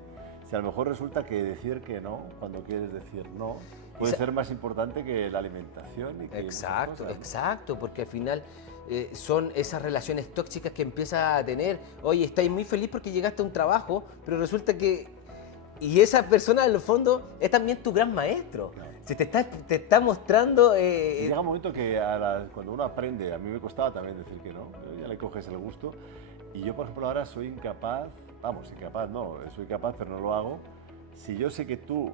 si a lo mejor resulta que decir que no, cuando quieres decir no, puede ser más importante que la alimentación. Y que Exacto, muchas cosas, ¿no? exacto, porque al final son esas relaciones tóxicas que empiezas a tener. Oye, estáis muy feliz porque llegaste a un trabajo, pero resulta que... Y esa persona, en el fondo, es también tu gran maestro. Claro. Si te está mostrando... Y llega un momento que cuando uno aprende, a mí me costaba también decir que no, pero ya le coges el gusto. Y yo, por ejemplo, ahora soy incapaz, soy capaz, pero no lo hago. Si yo sé que tú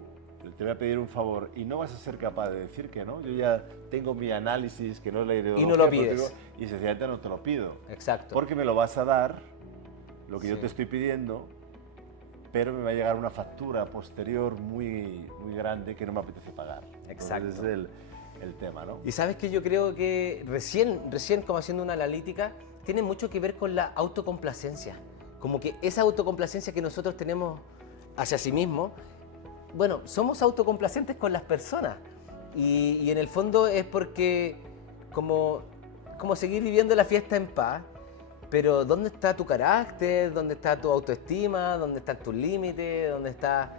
te voy a pedir un favor y no vas a ser capaz de decir que no, yo ya tengo mi análisis, que no es la ideología, Y no lo pero pides. digo, y sencillamente no te lo pido. Exacto. Porque me lo vas a dar, lo que yo Sí. te estoy pidiendo, pero me va a llegar una factura posterior muy, muy grande que no me apetece pagar. Exacto. Entonces ese es el tema, ¿no? Y sabes que yo creo que recién como haciendo una analítica, tiene mucho que ver con la autocomplacencia. Como que esa autocomplacencia que nosotros tenemos hacia sí mismos, bueno, somos autocomplacentes con las personas. Y en el fondo es porque como seguir viviendo la fiesta en paz, pero ¿dónde está tu carácter? ¿Dónde está tu autoestima? ¿Dónde están tus límites? ¿Dónde está...?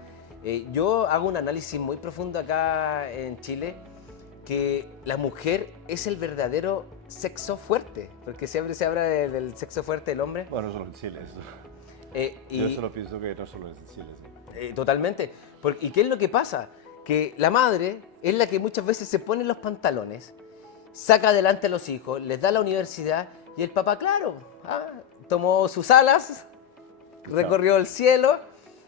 Yo hago un análisis muy profundo acá en Chile, que la mujer es el verdadero sexo fuerte, porque siempre se habla del sexo fuerte del hombre. Bueno, no solo en Chile, eso. Y Yo solo pienso que no solo en Chile. Sí. totalmente. ¿Y qué es lo que pasa? Que la madre es la que muchas veces se pone los pantalones, saca adelante a los hijos, les da la universidad y el papá, claro, tomó sus alas, recorrió el cielo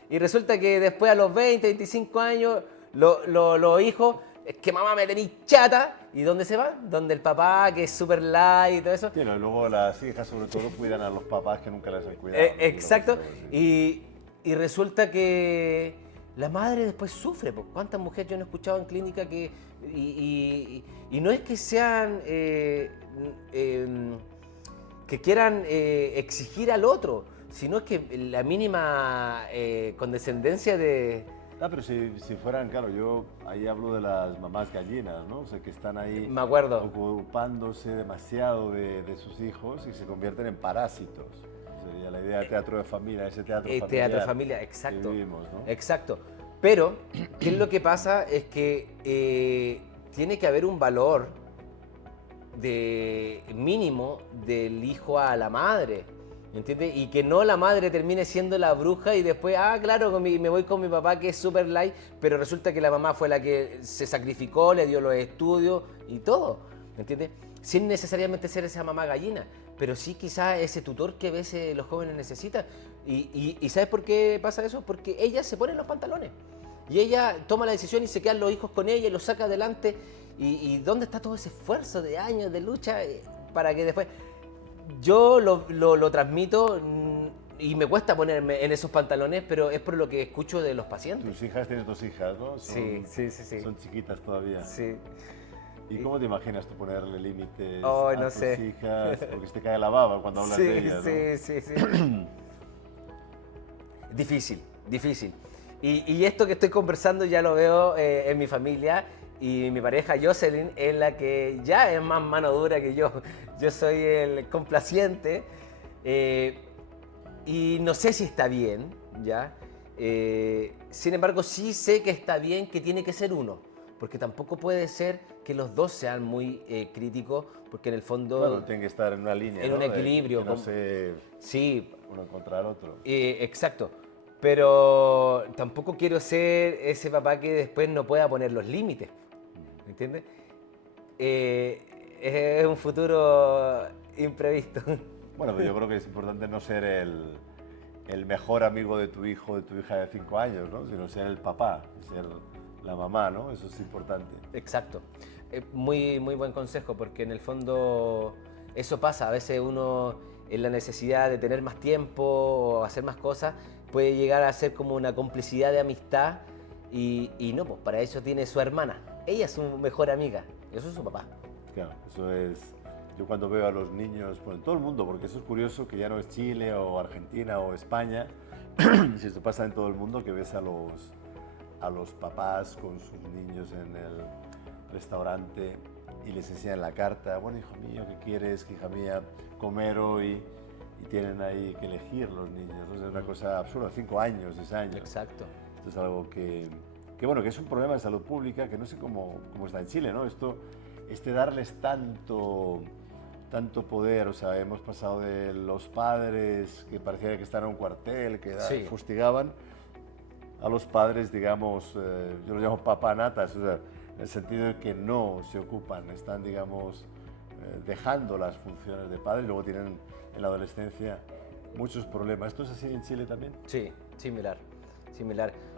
y resulta que después a los 20, 25 años los hijos, es que mamá me tenéis chata. ¿Y dónde se va? Donde el papá, que es súper light y todo eso. Sí, no, y luego las hijas sobre todo cuidan a los papás que nunca les han cuidado. Exacto. Sí. Y resulta que la madre después sufre. Pues, ¿cuántas mujeres yo no he escuchado en clínica que... Y no es que sean... que quieran exigir al otro, sino es que la mínima condescendencia de... Pero si fueran, claro, yo ahí hablo de las mamás gallinas, ¿no? O sea, que están ahí Me acuerdo. ocupándose demasiado de sus hijos y se convierten en parásitos. Sería la idea de teatro de familia, ese teatro familiar. Teatro de familia, exacto. Que vivimos, ¿no? Exacto. Pero, ¿qué es lo que pasa? Es que tiene que haber un valor de mínimo del hijo a la madre. ¿Entiendes? Y que no la madre termine siendo la bruja y después, claro, me voy con mi papá que es super light, pero resulta que la mamá fue la que se sacrificó, le dio los estudios y todo. ¿Entiendes? Sin necesariamente ser esa mamá gallina, pero sí quizás ese tutor que a veces los jóvenes necesitan. ¿Y sabes por qué pasa eso? Porque ella se pone los pantalones y ella toma la decisión y se quedan los hijos con ella y los saca adelante. ¿Y dónde está todo ese esfuerzo de años de lucha para que después... Yo lo transmito y me cuesta ponerme en esos pantalones, pero es por lo que escucho de los pacientes. Tus hijas, tienes 2 hijas, ¿no? Sí. Son chiquitas todavía. Sí. ¿Y cómo te imaginas tú ponerle límites Oh, a no tus sé. hijas? Porque se te cae la baba cuando hablas de ellas, ¿no? Sí. Difícil. Y esto que estoy conversando ya lo veo en mi familia, y mi pareja Jocelyn es la que ya es más mano dura que yo. Yo soy el complaciente, y no sé si está bien, ¿ya? Sin embargo, sí sé que está bien, que tiene que ser uno, porque tampoco puede ser que los dos sean muy críticos, porque en el fondo... Bueno, tienen que estar en una línea, en ¿no? un equilibrio. Que no se Sí, uno contra el otro. exacto. Pero tampoco quiero ser ese papá que después no pueda poner los límites. ¿Me entiendes? Es un futuro imprevisto. Bueno, pero yo creo que es importante no ser el mejor amigo de tu hijo o de tu hija de 5 años, ¿no? Sino ser el papá, ser la mamá, ¿no? Eso es importante. Exacto. Muy buen consejo, porque en el fondo eso pasa. A veces uno, en la necesidad de tener más tiempo o hacer más cosas, puede llegar a ser como una complicidad de amistad, y no, pues para eso tiene su hermana. Ella es su mejor amiga, eso es su papá. Claro, eso es... Yo cuando veo a los niños, pues en todo el mundo, porque eso es curioso, que ya no es Chile o Argentina o España, si esto pasa en todo el mundo, que ves a los papás con sus niños en el restaurante y les enseñan la carta, bueno, hijo mío, ¿qué quieres, hija mía, comer hoy? Y tienen ahí que elegir los niños, ¿no? Es una cosa absurda, 5 años, 6 años. Exacto. Esto es algo bueno, que es un problema de salud pública, que no sé cómo está en Chile, ¿no? Darles tanto poder, o sea, hemos pasado de los padres que parecía que estaban en un cuartel, que Sí. fustigaban, a los padres, digamos, yo los llamo papanatas, o sea, en el sentido de que no se ocupan, están, digamos, dejando las funciones de padre, y luego tienen en la adolescencia muchos problemas. ¿Esto es así en Chile también? Sí, similar.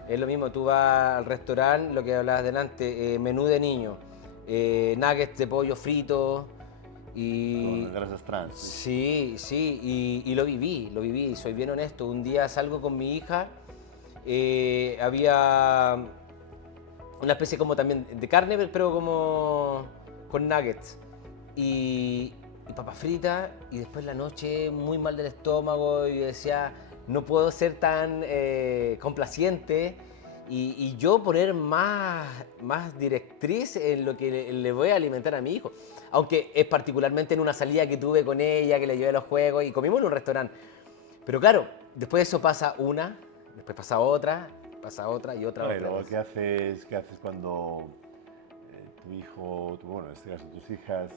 Es lo mismo, tú vas al restaurante, lo que hablabas delante, menú de niño, nuggets de pollo frito y... Con grasas trans. Sí, y lo viví, soy bien honesto. Un día salgo con mi hija, había una especie como también de carne, pero como con nuggets y papas fritas, y después la noche muy mal del estómago, y decía, no puedo ser tan complaciente, y yo poner más directriz en lo que le voy a alimentar a mi hijo. Aunque es particularmente en una salida que tuve con ella, que le llevé a los juegos y comimos en un restaurante. Pero claro, después de eso pasa una, después pasa otra y otra. No, y luego, ¿qué haces cuando tu hijo, bueno, en este caso tus hijas,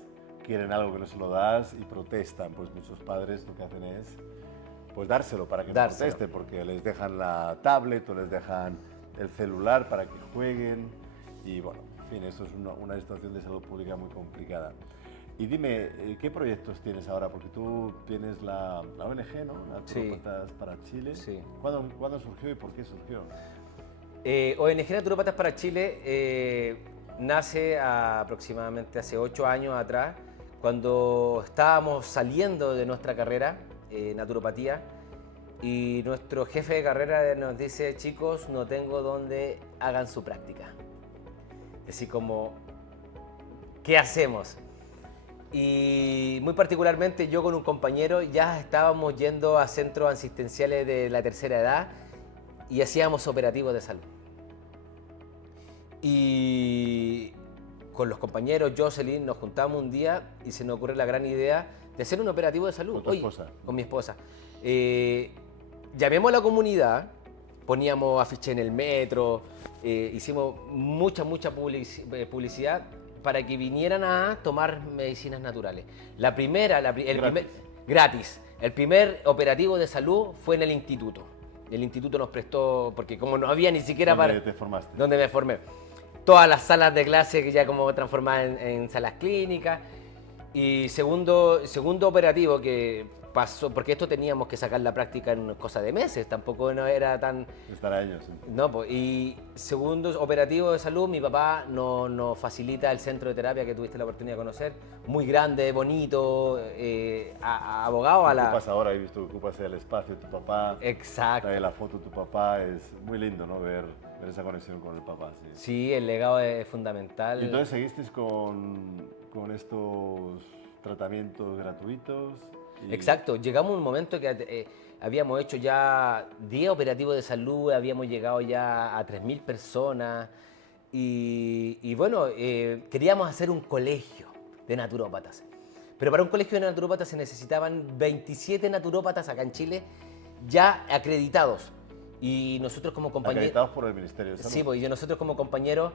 quieren algo que no se lo das y protestan? Pues muchos padres lo que hacen es pues dárselo para que no proteste, porque les dejan la tablet o les dejan el celular para que jueguen, y bueno, en fin, eso es una situación de salud pública muy complicada. Y dime, ¿qué proyectos tienes ahora? Porque tú tienes la ONG, ¿no? Naturópatas para Chile. Sí. ¿Cuándo surgió y por qué surgió? ONG Naturópatas para Chile nace aproximadamente hace 8 años atrás, cuando estábamos saliendo de nuestra carrera, naturopatía, y nuestro jefe de carrera nos dice, chicos, no tengo dónde hagan su práctica. Así como, ¿qué hacemos? Y muy particularmente yo con un compañero ya estábamos yendo a centros asistenciales de la tercera edad y hacíamos operativos de salud. Y con los compañeros, Jocelyn, nos juntamos un día y se nos ocurre la gran idea de hacer un operativo de salud. ¿Con tu esposa? Con mi esposa. Llamemos a la comunidad, poníamos afiches en el metro, hicimos mucha publicidad para que vinieran a tomar medicinas naturales. Gratis. El primer operativo de salud fue en el instituto. El instituto nos prestó, porque como no había ni siquiera ¿Dónde te formaste? ¿Dónde me formé? Todas las salas de clase que ya como transformadas en salas clínicas. Y segundo operativo, que pasó, porque esto teníamos que sacar la práctica en cosa de meses, tampoco no era tan... Estará años. Sí. No, pues, y segundo operativo de salud, mi papá nos facilita el centro de terapia que tuviste la oportunidad de conocer, muy grande, bonito, abogado a la... Ocupas ahora, he visto que ocupas el espacio de tu papá. Exacto. Trae la foto de tu papá, es muy lindo, ¿no? Ver esa conexión con el papá, sí. Sí, el legado es fundamental. ¿Y entonces seguiste con estos tratamientos gratuitos? Exacto, llegamos a un momento que habíamos hecho ya 10 operativos de salud, habíamos llegado ya a 3.000 personas y bueno, queríamos hacer un colegio de naturópatas. Pero para un colegio de naturópatas se necesitaban 27 naturópatas acá en Chile ya acreditados. Y nosotros como compañeros... Acreditados por el Ministerio de Salud. Sí, pues, y nosotros como compañeros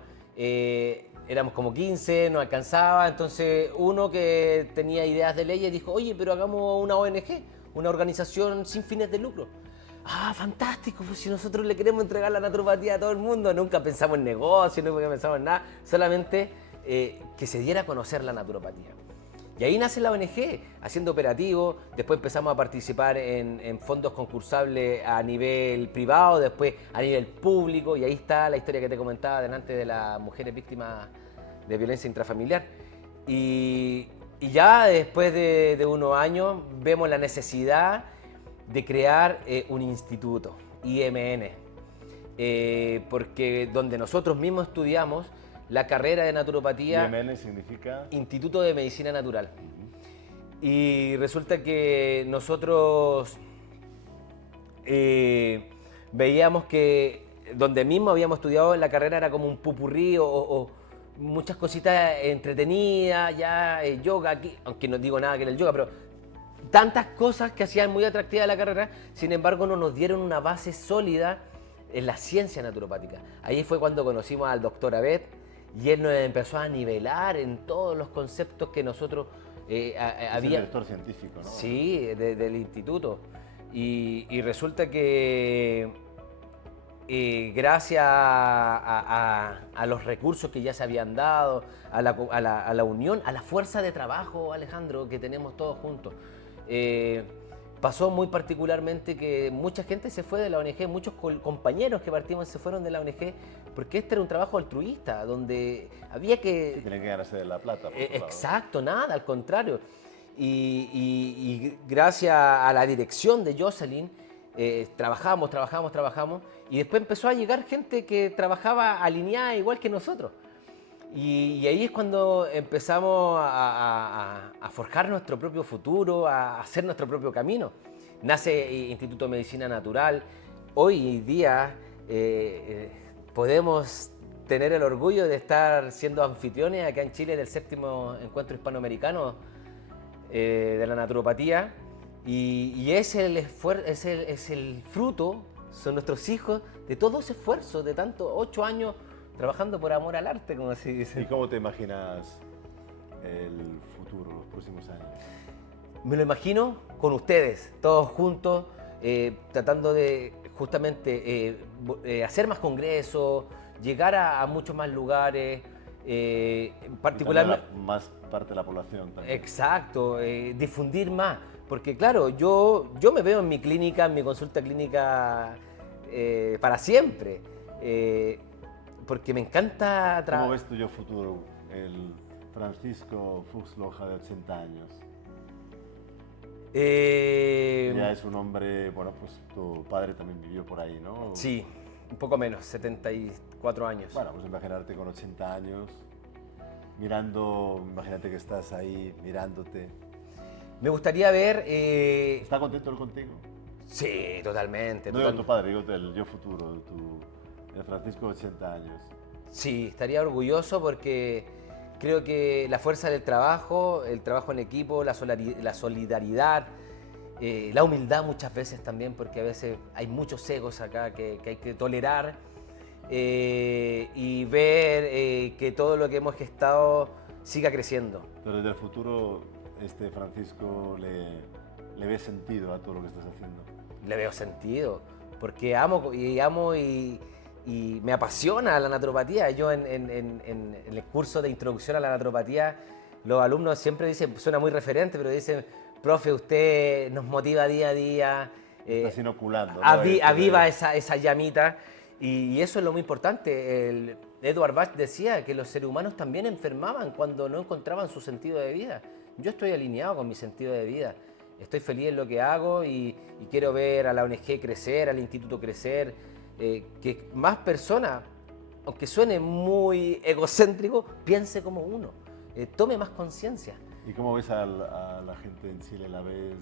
éramos como 15, no alcanzaba, entonces uno que tenía ideas de leyes dijo, oye, pero hagamos una ONG, una organización sin fines de lucro. Ah, fantástico, pues si nosotros le queremos entregar la naturopatía a todo el mundo, nunca pensamos en negocio, nunca pensamos en nada, solamente que se diera a conocer la naturopatía. Y ahí nace la ONG, haciendo operativos, después empezamos a participar en fondos concursables a nivel privado, después a nivel público, y ahí está la historia que te comentaba delante de las mujeres víctimas de violencia intrafamiliar. Y ya después de unos años vemos la necesidad de crear un instituto, IMN, porque donde nosotros mismos estudiamos, la carrera de naturopatía... IMN significa... Instituto de Medicina Natural. Y resulta que nosotros veíamos que donde mismo habíamos estudiado la carrera era como un pupurrí o muchas cositas entretenidas, ya yoga, aquí, aunque no digo nada que era el yoga, pero tantas cosas que hacían muy atractiva la carrera, sin embargo no nos dieron una base sólida en la ciencia naturopática. Ahí fue cuando conocimos al doctor Abed, y él nos empezó a nivelar en todos los conceptos que nosotros había... Es el director científico, ¿no? Sí, del instituto. Y resulta que gracias a los recursos que ya se habían dado, a la unión, a la fuerza de trabajo, Alejandro, que tenemos todos juntos, pasó muy particularmente que mucha gente se fue de la ONG, muchos compañeros que partimos se fueron de la ONG, porque este era un trabajo altruista, donde había que... Sí, tienen que ganarse de la plata. Por otro lado. Exacto, nada, al contrario. Y gracias a la dirección de Jocelyn, trabajamos, y después empezó a llegar gente que trabajaba alineada igual que nosotros. Y ahí es cuando empezamos a forjar nuestro propio futuro, a hacer nuestro propio camino. Nace Instituto de Medicina Natural. Hoy día podemos tener el orgullo de estar siendo anfitriones acá en Chile del 7º Encuentro Hispanoamericano de la Naturopatía. Y es el fruto, son nuestros hijos, de todo ese esfuerzo, de tantos 8 años trabajando por amor al arte, como se dice. ¿Y cómo te imaginas el futuro, los próximos años? Me lo imagino con ustedes, todos juntos, tratando de justamente hacer más congresos, llegar a muchos más lugares, particularmente... Más parte de la población también. Exacto, difundir más, porque claro, yo me veo en mi clínica, en mi consulta clínica para siempre. Porque me encanta trabajar. ¿Cómo ves tu yo futuro, el Francisco Fuchs Loja de 80 años? Ya es un hombre, bueno, pues tu padre también vivió por ahí, ¿no? Sí, un poco menos, 74 años. Bueno, pues imaginarte con 80 años, mirando, imagínate que estás ahí mirándote. Me gustaría ver... ¿Está contento él contigo? Sí, totalmente. No digo tu padre, digo el yo futuro, el Francisco de 80 años. Sí, estaría orgulloso porque creo que la fuerza del trabajo, el trabajo en equipo, la solidaridad, la humildad muchas veces también, porque a veces hay muchos egos acá que hay que tolerar y ver que todo lo que hemos gestado siga creciendo. Pero desde el futuro, Francisco le ve sentido a todo lo que estás haciendo. Le veo sentido, porque amo y me apasiona la naturopatía. Yo en el curso de introducción a la naturopatía, los alumnos siempre dicen, suena muy referente, pero dicen, profe, usted nos motiva día a día. Estás inoculando, ¿no? Aviva esa llamita. Y eso es lo muy importante. Edward Bach decía que los seres humanos también enfermaban cuando no encontraban su sentido de vida. Yo estoy alineado con mi sentido de vida. Estoy feliz en lo que hago y quiero ver a la ONG crecer, al instituto crecer, que más personas, aunque suene muy egocéntrico, piense como uno, tome más conciencia. ¿Y cómo ves a la gente en Chile? ¿La ves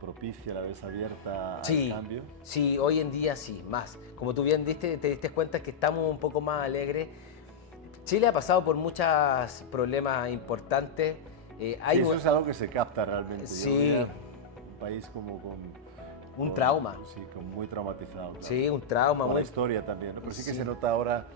propicia, la ves abierta al cambio? Sí, hoy en día sí, más. Como tú bien te diste cuenta que estamos un poco más alegres. Chile ha pasado por muchos problemas importantes. Eso es algo que se capta realmente. Sí. Un país como con un trauma. Sí, muy traumatizado. Claro. Sí, un trauma. Con la historia también, ¿no? Pero sí que se nota ahora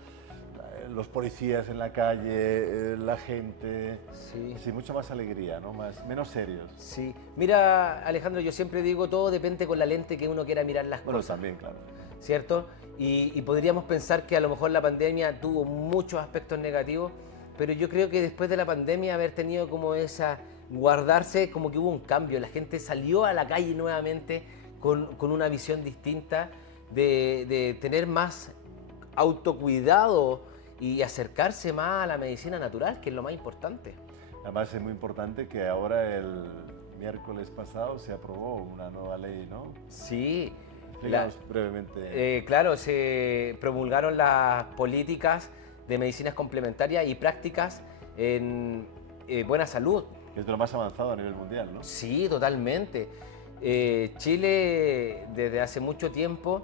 los policías en la calle, la gente. Sí, mucha más alegría, ¿no? Menos serios. Sí. Mira, Alejandro, yo siempre digo, todo depende con la lente que uno quiera mirar las cosas. Bueno, también, claro. ¿Cierto? Y podríamos pensar que a lo mejor la pandemia tuvo muchos aspectos negativos, pero yo creo que después de la pandemia haber tenido como guardarse, como que hubo un cambio, la gente salió a la calle nuevamente con una visión distinta de tener más autocuidado y acercarse más a la medicina natural, que es lo más importante. Además es muy importante que ahora el miércoles pasado se aprobó una nueva ley, ¿no? Sí. Explícanos brevemente. Claro, se promulgaron las políticas de medicinas complementarias y prácticas en buena salud. Es de lo más avanzado a nivel mundial, ¿no? Sí, totalmente. Chile desde hace mucho tiempo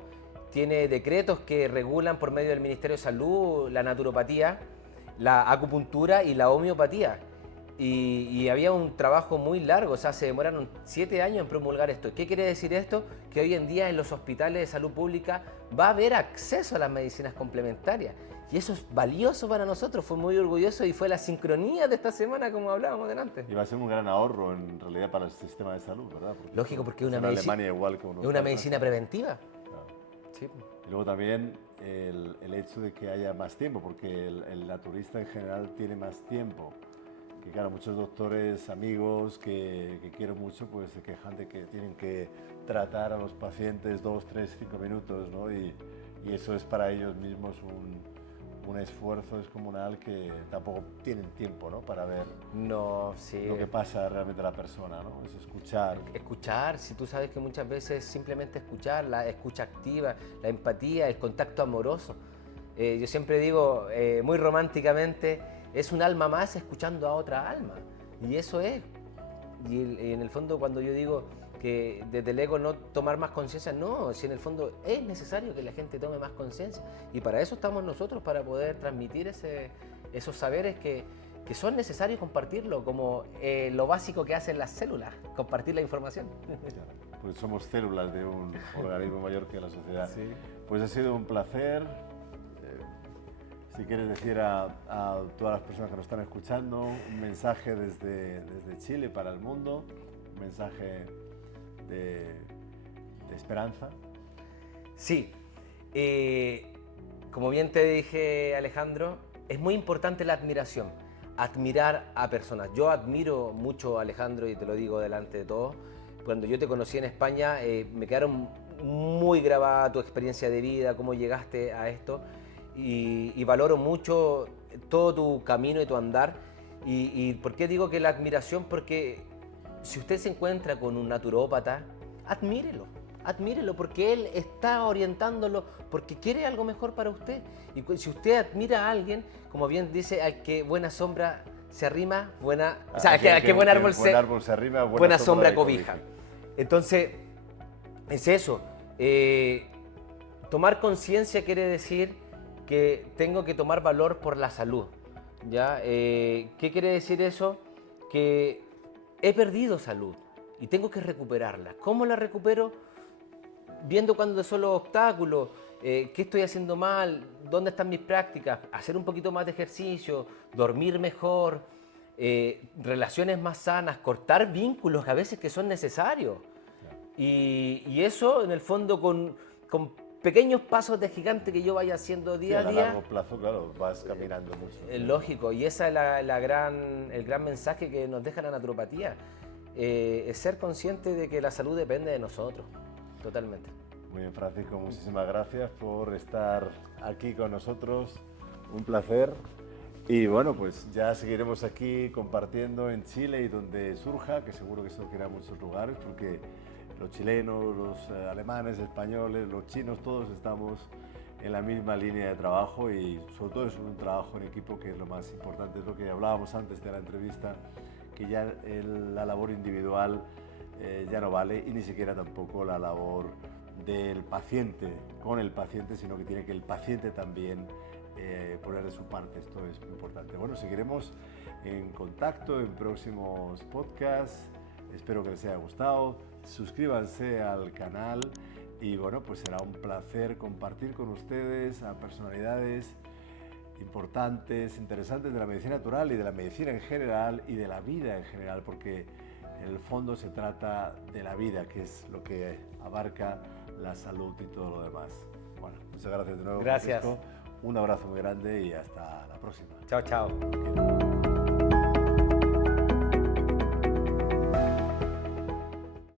tiene decretos que regulan por medio del Ministerio de Salud la naturopatía, la acupuntura y la homeopatía. Y había un trabajo muy largo, o sea, se demoraron 7 años en promulgar esto. ¿Qué quiere decir esto? Que hoy en día en los hospitales de salud pública va a haber acceso a las medicinas complementarias. Y eso es valioso para nosotros, fue muy orgulloso y fue la sincronía de esta semana, como hablábamos delante. Y va a ser un gran ahorro en realidad para el sistema de salud, ¿verdad? Lógico, porque es una medicina preventiva. Claro. Sí. Y luego también el hecho de que haya más tiempo, porque el naturista en general tiene más tiempo. Que claro, muchos doctores, amigos que quiero mucho, pues se quejan de que tienen que tratar a los pacientes 2, 3, 5 minutos, ¿no? Y eso es para ellos mismos un esfuerzo descomunal que tampoco tienen tiempo, ¿no? Para ver lo que pasa realmente a la persona, ¿no? Es escuchar. Escuchar, si tú sabes que muchas veces simplemente escuchar, la escucha activa, la empatía, el contacto amoroso. Yo siempre digo, muy románticamente, es un alma más escuchando a otra alma. Y eso es. Y en el fondo cuando yo digo que desde el ego no tomar más conciencia, no, si en el fondo es necesario que la gente tome más conciencia. Y para eso estamos nosotros, para poder transmitir esos saberes que son necesarios compartirlo, como lo básico que hacen las células, compartir la información. Pues somos células de un organismo mayor que la sociedad. Sí. Pues ha sido un placer. Si quieres decir a todas las personas que nos están escuchando un mensaje desde Chile para el mundo, un mensaje de esperanza. Sí, como bien te dije, Alejandro, es muy importante la admiración, admirar a personas. Yo admiro mucho a Alejandro y te lo digo delante de todos. Cuando yo te conocí en España, me quedaron muy grabada tu experiencia de vida, cómo llegaste a esto. Y valoro mucho todo tu camino y tu andar. ¿Y por qué digo que la admiración? Porque si usted se encuentra con un naturópata, admírelo, porque él está orientándolo, porque quiere algo mejor para usted. Y si usted admira a alguien, como bien dice, al que buena sombra se arrima, al que buen árbol se arrima, buena sombra cobija. Entonces, es eso. Tomar conciencia quiere decir que tengo que tomar valor por la salud, ¿ya? ¿Qué quiere decir eso? Que he perdido salud y tengo que recuperarla. ¿Cómo la recupero? Viendo cuándo son los obstáculos, qué estoy haciendo mal, dónde están mis prácticas, hacer un poquito más de ejercicio, dormir mejor, relaciones más sanas, cortar vínculos a veces que son necesarios. Y eso, en el fondo, con pequeños pasos de gigante que yo vaya haciendo día a día. A largo plazo, claro, vas caminando mucho. Es lógico, y ese es el gran mensaje que nos deja la naturopatía. es ser consciente de que la salud depende de nosotros, totalmente. Muy bien, Francisco, muchísimas gracias por estar aquí con nosotros, un placer. Y bueno, pues ya seguiremos aquí compartiendo en Chile y donde surja, que seguro que surgirá en muchos lugares, porque los chilenos, los alemanes, españoles, los chinos, todos estamos en la misma línea de trabajo y sobre todo es un trabajo en equipo, que es lo más importante, es lo que hablábamos antes de la entrevista, que ya la labor individual ya no vale, y ni siquiera tampoco la labor del paciente con el paciente, sino que tiene que el paciente también poner de su parte. Esto es muy importante. Bueno, seguiremos en contacto en próximos podcasts. Espero que les haya gustado. Suscríbanse al canal y bueno, pues será un placer compartir con ustedes a personalidades importantes, interesantes de la medicina natural y de la medicina en general y de la vida en general, porque en el fondo se trata de la vida, que es lo que abarca la salud y todo lo demás. Bueno, muchas gracias de nuevo. Gracias. Francisco. Un abrazo muy grande y hasta la próxima. Chao, chao.